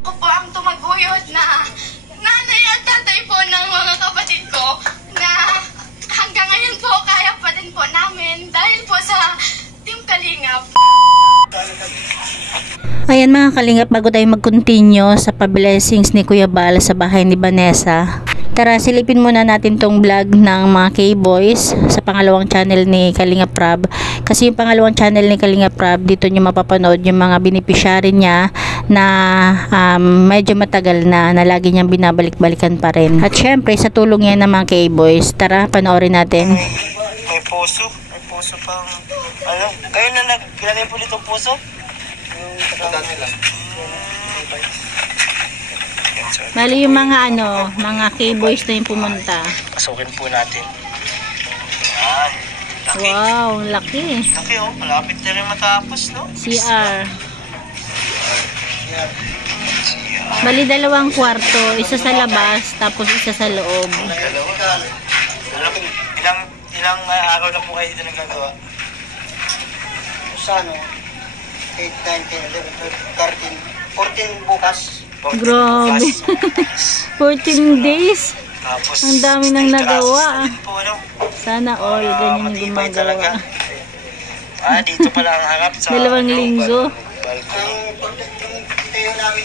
Ako po ang tumaguyod na nanay at tatay po ng mga kapatid ko na hanggang ngayon po kaya pa din po namin dahil po sa Team Kalingap. Ayan mga Kalingap, bago tayo mag-continue sa pa-blessings ni Kuya Bal sa bahay ni Vanessa, tara silipin muna natin tong vlog ng mga K-Boys sa pangalawang channel ni Kalingap Rab. Kasi yung pangalawang channel ni Kalingap Rab, dito nyo mapapanood yung mga beneficiary niya na medyo matagal na lagi niyang binabalik-balikan pa rin. At syempre sa tulong yan ng mga K-Boys, tara panoorin natin. May puso pang ano, kayo na naglagay po nitong puso? Dati lang. Bali yung mga mga K-Boys na yung pumunta. Pasukin po natin. Yan. Laki. Wow, laki. Laki oh, malapit na rin matapos, no? CR. Bali dalawang kwarto, isa sa labas tapos isa sa loob. Ilang araw na po kayo dito nagagawa? Sa ano? 8, 9, 10, 11, 13, 14 bukas. Grabe. 14 days. Tapos, ang dami nang nagawa. Sana all ganyan yung gumagawa. Dito pala ang harap sa 2 linggo. Ang tayo namin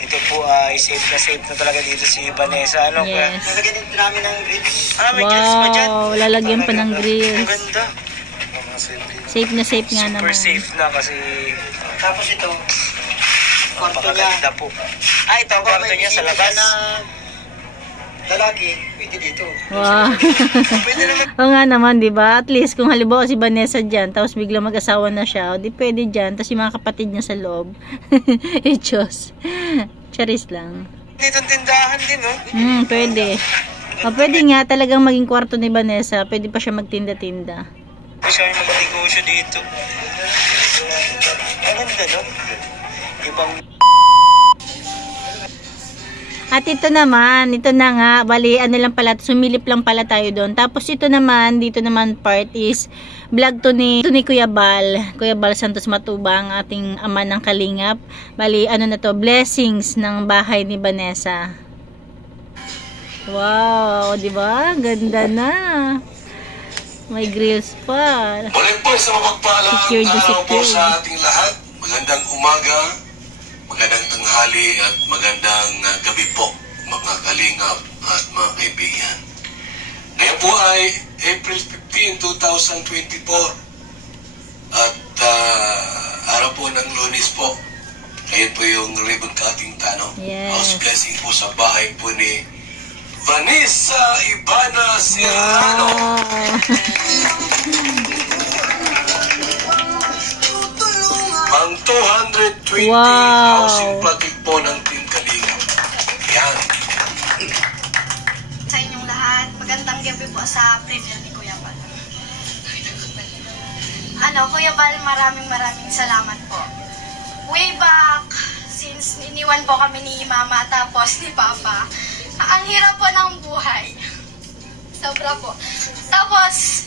ito po ay safe na talaga dito si Vanessa. Ano? Yes. Lalagyan din namin ng grills. May grills pa dyan. Wow, lalagyan pa ng grills. Ang ganda. Safe na safe nga naman. Super safe na kasi. Tapos ito, kwarto niya. Po. Ito ang kwarto niya sa labas. Lalaki, pwede dito. Wow. O nga naman, di ba? At least kung halimbawa si Vanessa dyan, tapos biglang mag-asawa na siya, o di pwede dyan, tapos yung mga kapatid niya sa loob. Diyos. Charis lang. Dito tindahan din, no? Pwede. O pwede nga talagang maging kwarto ni Vanessa, pwede pa siya magtinda-tinda. Pwede siya yung mag-negosyo dito. Ang ganda, no? Ibang... At ito naman, ito na nga, bali ano lang pala, sumilip lang pala tayo doon. Tapos ito naman, dito naman part is vlog to ni Kuya Bal Santos Matubang, ating ama ng Kalingap. Bali ano na to, blessings ng bahay ni Vanessa. Wow, di ba? Ganda na. May grills pa. Muli po sa mapagpalang araw po sa ating lahat. Magandang umaga. Magandang tanghali at magandang gabi po mga Kalingap at mga kaibigan. Ngayon po ay April 15, 2024 at araw po ng Lunes po. Ngayon po yung ribbon cutting tanong. Yes. House blessing po sa bahay po ni Vanessa Ibana Serrano. Ang 220 housing project po ng Team Kalingap. Yan. Sa inyong lahat, magandang gabi po sa premiere ni Kuya Bal. Kuya Bal, maraming salamat po. Way back, since iniwan po kami ni Mama tapos ni Papa, ang hirap po ng buhay. Sobra po. Tapos,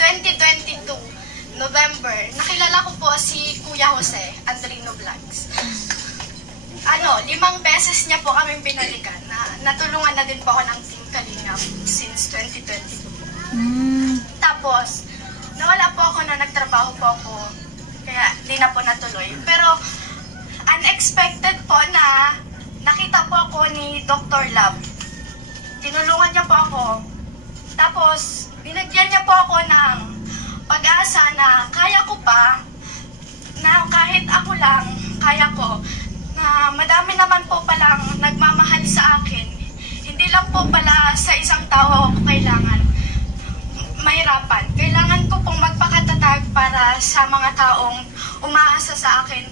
2022, November, nakilala ko po si Kuya Jose, Andrino Vlogs. 5 beses niya po kaming binalikan. Natulungan na din po ako ng Team Kalingap since 2022. Tapos, nawala po ako na nagtrabaho po ako, kaya di na po natuloy. Pero, unexpected po na nakita po ako ni Dr. Love. Tinulungan niya po ako. Tapos, binigyan niya po ako ng pag-asa na kaya ko pa, na kahit ako lang, kaya ko, na madami naman po palang nagmamahal sa akin. Hindi lang po pala sa isang tao ako kailangan mahirapan. Kailangan ko pong magpakatatag para sa mga taong umaasa sa akin.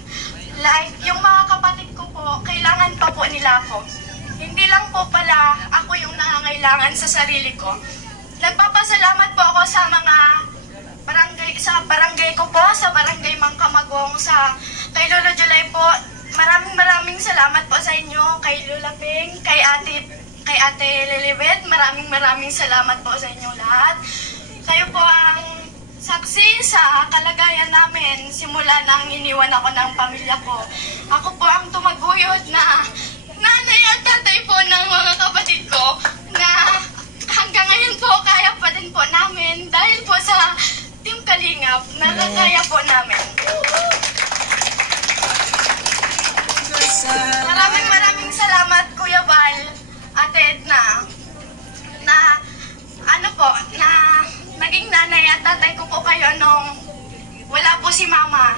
Like, yung mga kapatid ko po, kailangan pa po nila ako. Hindi lang po pala ako yung nangangailangan sa sarili ko. Nagpapasalamat po ako sa mga barangay ko po, sa barangay Mangkamagong, kay Lolo July po. Maraming salamat po sa inyo, kay Lola Ping, kay Ate Lilibet. Maraming salamat po sa inyo lahat. Kayo po ang saksi sa kalagayan namin simula nang iniwan ako ng pamilya ko. cute na nanay at tatay po ng mga kapatid ko na hanggang ngayon po kaya pa din po namin dahil po sa Team Kalingap, nakakaya po namin. Maraming salamat Kuya Bal, Ate Edna, na naging nanay at tatay ko po kayo nung wala po si Mama.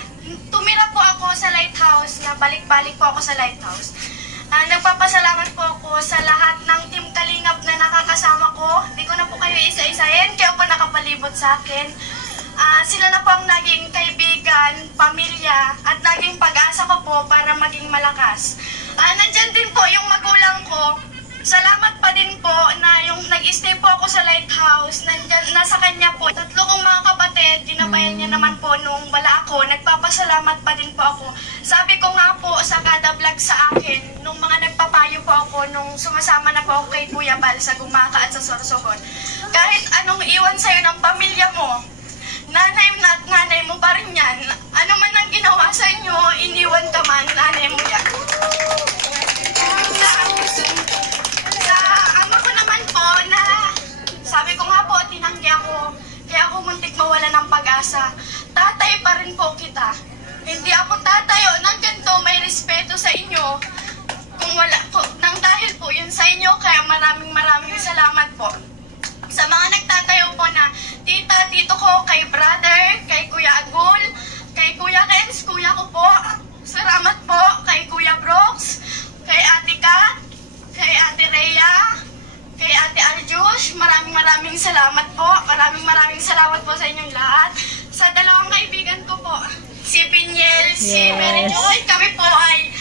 Tumira po ako sa Lighthouse, na balik-balik po ako sa Lighthouse. Nagpapasalamat po ako sa lahat ng Team Kalingap na nakakasama ko. Hindi ko na po kayo isa-isahin, kaya po nakapalibot sa akin. Sila na po ang naging kaibigan, pamilya, at naging pag-asa ko po para maging malakas. Nandyan din po yung magulang ko. Salamat pa din po na yung nag-stay po ako sa Lighthouse, nasa kanya po. Tatlo kong mga kapatid, ginabayan niya naman po nung wala ako. Nagpapasalamat pa din po ako. Sabi ko nga po sa kada vlog sa akin, nung mga nagpapayo po ako, nung sumasama na po ako kay Kuya Bal sa Gumaka at sa Sorsogon. Kahit anong iwan sa'yo ng pamilya mo, nanay mo pa rin yan. Ano man ang ginawa sa inyo, iniwan ka man, nanay mo yan. Sa ama ko naman po na, sabi ko nga po, tinanggi ako. Kaya ako muntik mawala ng pag-asa. Tatay pa rin po kita. Hindi ako tatayo ng ganito, may respeto sa inyo. Kung wala po, nang dahil po yun sa inyo, kaya maraming salamat po. Sa mga nagtatayo po na tita, tito ko, kay brother, kay Kuya Agul, kay Kuya Kens, kuya ko po. Salamat po kay Kuya Brooks, kay Ate Kat, kay Ate Rhea, kay Ate Aljus. Maraming salamat po. Maraming salamat po sa inyong lahat. Sa dalawang kaibigan ko po, si Pinyel, si Mary Joy, kami po ay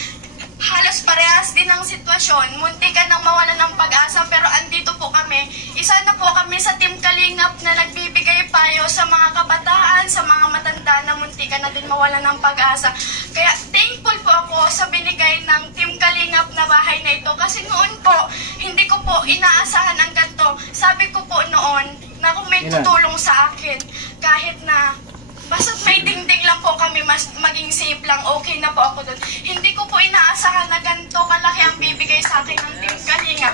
halos parehas din ang sitwasyon. Muntikan nang mawalan ng pag-asa, pero andito po kami. Isa na po kami sa Team Kalingap na nagbibigay payo sa mga kabataan, sa mga matanda na muntikan na din mawalan ng pag-asa. Kaya thankful po ako sa binigay ng Team Kalingap na bahay na ito. Kasi noon po, hindi ko po inaasahan ang ganito. Sabi ko po noon na kung may tutulong sa akin, kahit na basta't may dingding lang po kami, mas maging safe lang, okay na po ako doon. Hindi ko po inaasahan na ganito kalaki ang bibigay sa akin ng Team Kalingap.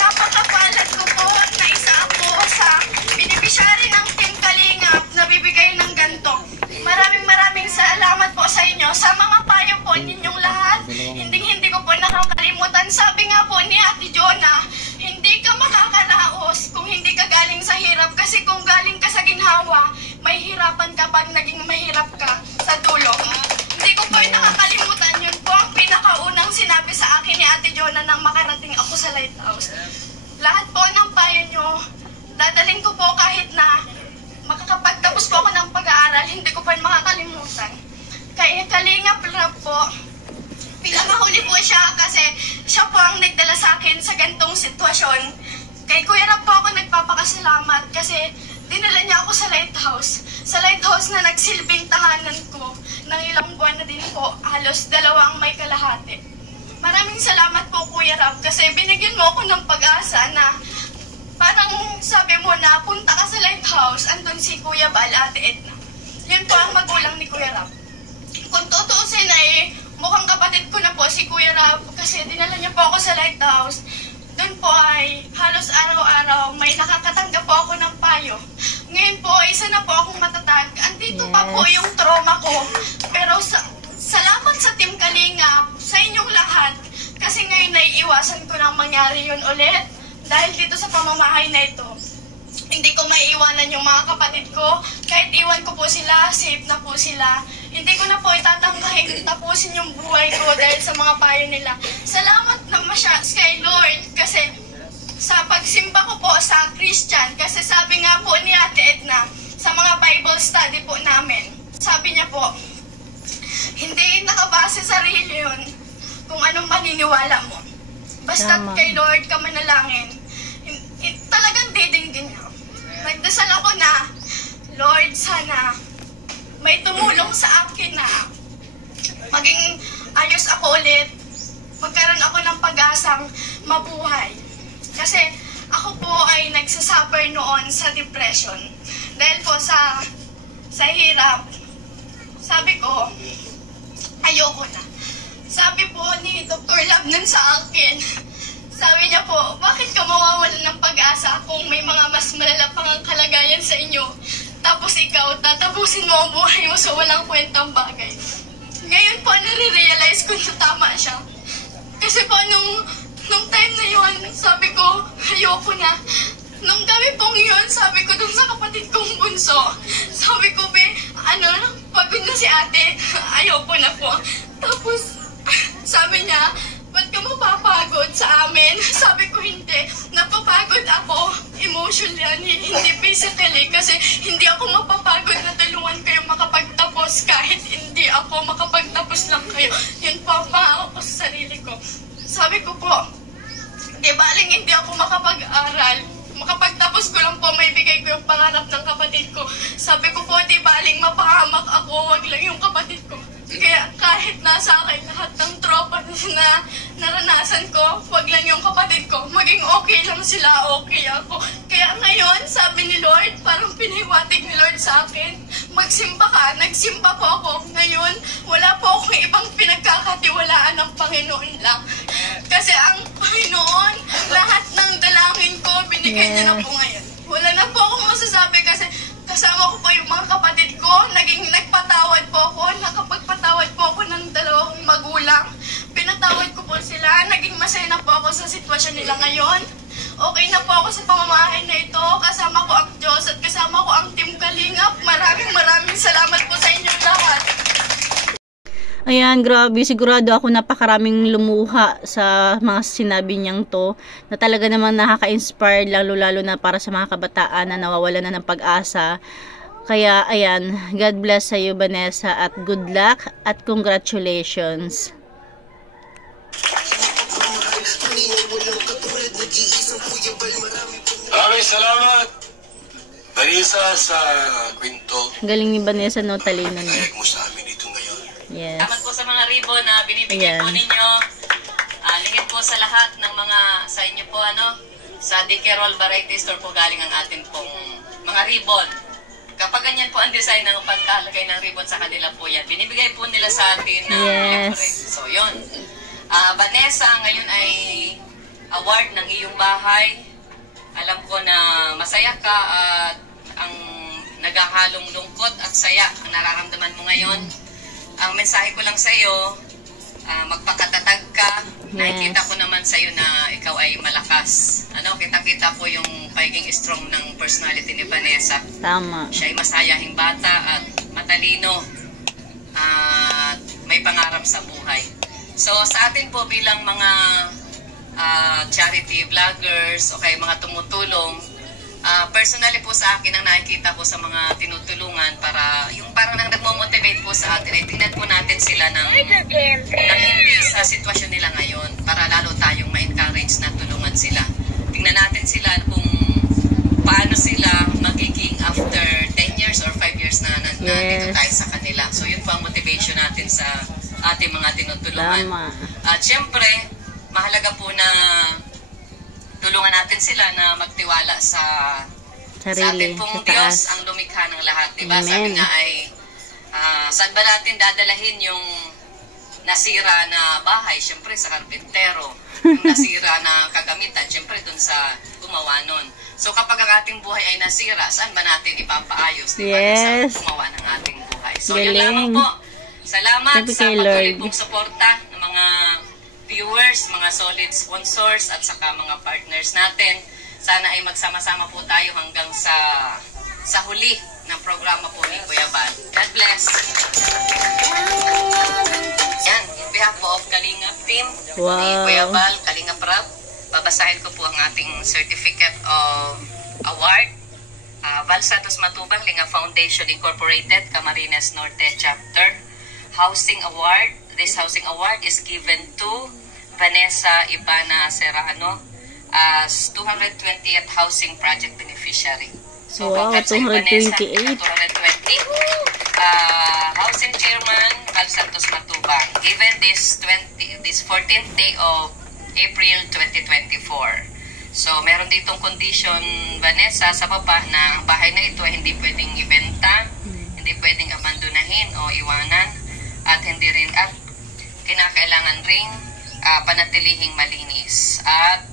Napakapalad ko po na isa ako sa beneficiary ng Team Kalingap na bibigay ng ganito. Maraming salamat po sa inyo. Sa mga payo po ninyong lahat, hindi ko po nakakalimutan. Sabi nga po ni Ate Jonah, hindi ka makakaraos kung hindi ka galing sa hirap. Kasi kung galing ka sa ginhawa, may hirapan ka pag naging mahirap ka sa dulo. Hindi ko po nakakalimutan. Yun po ang pinakaunang sinabi sa akin ni Ate Jonah nang makarating ako sa Lighthouse. Lahat po ng payo nyo, dadalhin ko po kahit na makakapagtapos po ako ng pag-aaral, hindi ko pa makakalimutan. Kaya Kalingap Rab po, pinakahuli po siya kasi siya po ang nagdala sa akin sa gantong sitwasyon. Kay Kuya Rab po ako nagpapakasalamat kasi dinala niya ako sa Lighthouse. Sa Lighthouse na nagsilbing tahanan ko ng ilang buwan na din po, halos 2 may kalahati. Maraming salamat po Kuya Rab kasi binigyan mo ako ng pag-asa na parang sabi mo na punta ka sa Lighthouse, andun si Kuya Bal, Ate Edna. Yun po ang magulang ni Kuya Rab. Kung tutuusin ay mukhang kapatid ko na po si Kuya Rab kasi dinala niya po ako sa Lighthouse. Doon po ay halos araw-araw may nakakatanggap po ako ng payo. Ngayon po, isa na po akong matatag. Andito pa po yung trauma ko. Pero salamat sa Team Kalingap, sa inyong lahat. Kasi ngayon naiiwasan ko nang mangyari yun ulit. Dahil dito sa pamamahay na ito, hindi ko maiiwanan yung mga kapatid ko. Kahit iwan ko po sila, safe na po sila. Hindi ko na po itatangkahin tapusin yung buhay ko dahil sa mga payo nila. Salamat naman siya kay Lord kasi sa pagsimba ko po sa Christian, kasi sabi nga po ni Ate Edna sa mga Bible study po namin, sabi niya po, hindi nakabase sa reliyon kung anong maniniwala mo. Basta't kay Lord ka manalangin. Talagang didingding niya. Nagdasal ako na, Lord, sana may tumulong sa akin na maging ayos ako ulit. Magkaroon ako ng pag-asang mabuhay. Kasi ako po ay nagsasuffer noon sa depression. Dahil po sa hirap, sabi ko, ayoko na. Sabi po ni Dr. Lab nun sa akin, sabi niya po, bakit ka mawawalan ng pag-asa kung may mga mas malala pang ang kalagayan sa inyo? Tapos ikaw, tatapusin mo ang buhay mo sa walang kwentang bagay. Ngayon po, nare-realize ko na tama siya. Kasi po, nung time na yun, sabi ko, ayoko na. Nung gabi pong yun, sabi ko dun sa kapatid kong bunso, sabi ko, pagod na si ate, ayoko na po. Tapos, sabi niya, ba't ka mapapagod sa amin? Sabi ko, hindi. Napapagod ako emotionally, hindi physically. Kasi hindi ako mapapagod na tulungan kayo makapagtapos kahit hindi ako makapagtapos lang kayo. Yun po ang pangako ko sa sarili ko. Sabi ko po, di baling hindi ako makapag-aral. Makapagtapos ko lang po, may bigay ko yung pangarap ng kapatid ko. Sabi ko po, di baling mapahamak ako, wag lang yung kapatid ko. Kaya kahit nasa akin lahat ng tropa na naranasan ko, wag lang yung kapatid ko. Maging okay lang sila, okay ako. Kaya ngayon, sabi ni Lord, parang pinahiwatig ni Lord sa akin, magsimba ka. Nagsimba po ako. Ngayon, wala po akong ibang pinagkakatiwalaan ng Panginoon lang. Kasi ang Panginoon, lahat ng dalangin ko, binigay niya na po ngayon. Wala na po akong masasabi kasi kasama ko po yung mga kapatid ko, nagpatawad po ako, nakapagpatawad po ako ng 2 magulang. Pinatawad ko po sila, naging masaya na po ako sa sitwasyon nila ngayon. Okay na po ako sa pamamahay na ito, kasama ko ang Diyos at kasama ko ang Team Kalingap. Maraming salamat po sa inyong lahat. Ayan, grabe. Sigurado ako napakaraming lumuha sa mga sinabi niyang to. Na talaga naman nakaka-inspire, lalo na para sa mga kabataan na nawawalan na ng pag-asa. Kaya, ayan, God bless sa iyo, Vanessa, at good luck at congratulations. Maraming salamat, Vanessa, sa kwento. Galing ni Vanessa, no? Talino niya. Nayag mo sa amin ito ngayon. Yes. Salamat po sa mga ribbon na binibigay po ninyo. Lingid po sa lahat ng mga sa inyo po, sa D. Carroll Variety Store po galing ang atin pong mga ribbon. Kapag ganyan po ang design ng pagkalagay ng ribbon sa kanila po yan, binibigay po nila sa atin na libre. So, yun. Vanessa, ngayon ay award ng iyong bahay. Alam ko na masaya ka at ang naghahalong lungkot at saya ang nararamdaman mo ngayon. Ang mensahe ko lang sa iyo, magpakatatag ka. Yes. Nakikita ko naman sa iyo na ikaw ay malakas. Kita-kita po yung pagiging strong ng personality ni Vanessa. Tama. Siya ay masayahing bata at matalino. At may pangarap sa buhay. So sa atin po bilang mga charity vloggers o kaya mga tumutulong, personally po sa akin ang nakikita ko sa mga tinutulungan para yung parang nang nagmo-motivate po sa atin ay tingnan po natin sila ng hindi sa sitwasyon nila ngayon para lalo tayong ma-encourage na tulungan sila. Tingnan natin sila kung paano sila magiging after 10 years or 5 years na nandito tayo sa kanila. So yun po ang motivation natin sa ating mga tinutulungan. At syempre, mahalaga po na tulungan natin sila na magtiwala sa ating pong Diyos, ang lumikha ng lahat. Diba? Sabi nga ay, saan ba natin dadalahin yung nasira na bahay? Siyempre sa karpintero. Yung nasira na kagamitan, siyempre dun sa gumawa nun. So kapag ang ating buhay ay nasira, saan ba natin ipapaayos? Diba? Sa gumawa ng ating buhay. So yun lamang po. Salamat sa patuloy pong suporta ng mga viewers, mga solid sponsors at saka mga partners natin. Sana ay magsama-sama po tayo hanggang sa huli ng programa po ni Kuya Bal. God bless. Yan, in behalf of Kalingap team ni Kuya Bal, Kalingap Rab, babasahin ko po ang ating certificate of award. Val Santos Matubang, Lingap Foundation Incorporated, Camarines Norte Chapter. Housing Award. This housing award is given to Vanessa Ibana Serrano as 220th Housing Project Beneficiary. So, wow, 228. 220. Housing Chairman Val Santos Matubang. Given this 14th day of April 2024. So, meron ditong condition, Vanessa, sa baba na ang bahay na ito ay hindi pwedeng ibenta, hindi pwedeng abandonahin o iwanan, at hindi rin at kinakailangan kailangan ring panatilihing malinis. At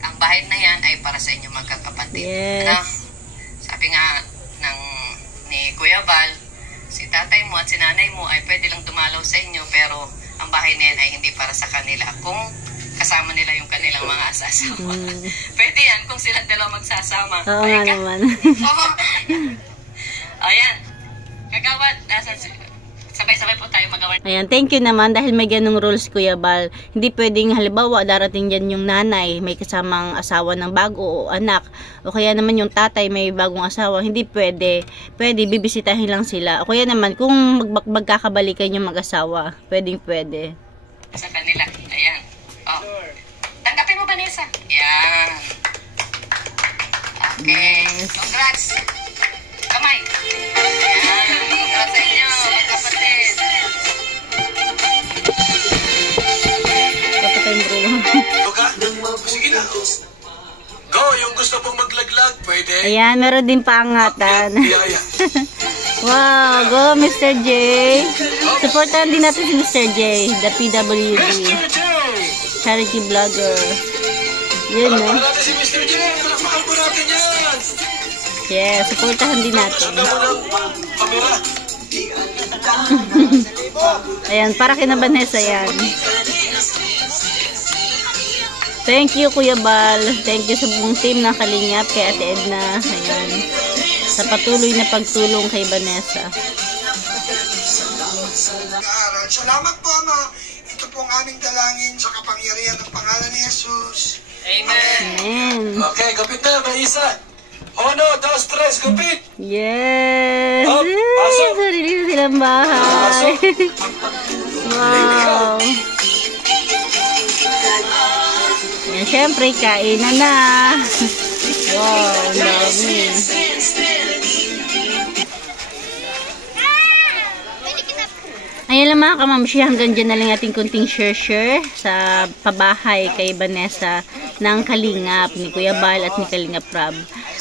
ang bahay na yan ay para sa inyo magkakapatid. Yes. Ano? Sabi nga ni Kuya Bal, si tatay mo at si nanay mo ay pwede lang dumalaw sa inyo, pero ang bahay na yan ay hindi para sa kanila. Kung kasama nila yung kanilang mga asasawa. Pwede yan kung silang dalawa magsasama. Oo nga naman. Ayan. Kagawad, sabay-sabay po tayo magawa. Ayan, thank you naman dahil may ganung rules, Kuya Bal. Hindi pwedeng halimbawa darating dyan yung nanay, may kasamang asawa ng bago o anak. O kaya naman yung tatay may bagong asawa. Hindi pwede. Pwede, bibisitahin lang sila. O kaya naman kung magkakabalikan yung mag-asawa, pwede. Sa kanila. Ayan. Oh. Tanggapin mo, Vanessa. Ayan. Okay. Congrats. Kamay. Ayan. Congrats sa inyo, magkapatid. Kapatay bro. Sige na. Go, yung gusto pong maglaglag, pwede. Ayan, meron din paangatan. Biyaya. Wow, go Mr. J. Supportan din natin si Mr. J, the PWD. Charity vlogger. Yun, Palakpakan natin si Mr. J. Palakpakan po natin yan. Yeah, supportahan din natin. Sundan mo ng kamera. Ayan, para kina Vanessa yan. Thank you, Kuya Bal. Thank you sa buong team ng Kalingap, kay Ate Edna. Ayan. Sa patuloy na pagtulong kay Vanessa. Salamat po, Ama. Ito pong aming dalangin sa kapangyarihan ng pangalan ni Jesus. Amen. Ayan. Okay, kapit na, may isa. 1, 2, 3, kapit. Yes! Oh, pasok. Sarili na silang bahay. Wow! Yan, syempre, kainan na. Wow, ang dami. Ayan lang mga kamamshi, hanggang dyan na lang ating kunting share sa pabahay kay Vanessa ng Kalingap, ni Kuya Bal at ni Kalingap Rob.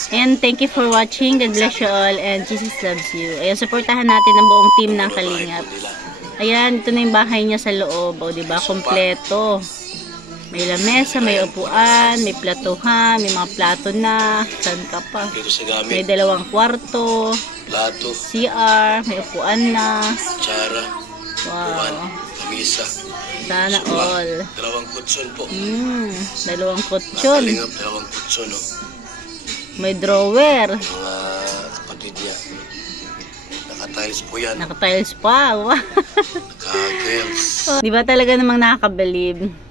And thank you for watching. God bless you all and Jesus loves you. Ayan, supportahan natin ang buong team ng Kalingap. Ayan, ito na yung bahay niya sa loob. O, diba? Kompleto. May lamesa, may upuan, may platuhan, may mga plato na. Saan ka pa? Dito sa gamit. May 2 kwarto, Plato, CR, may upuan na. tsara, uwan, Wow. kamisa. Sana all. 2 kutson po. 2 kutsyon. Kalingap, 2 kutson, no? May drawer. Mga kapatid niya. Naka-tiles po yan. Naka-tiles pa. Wow. Naka-grills. Di ba talaga namang nakakabilib?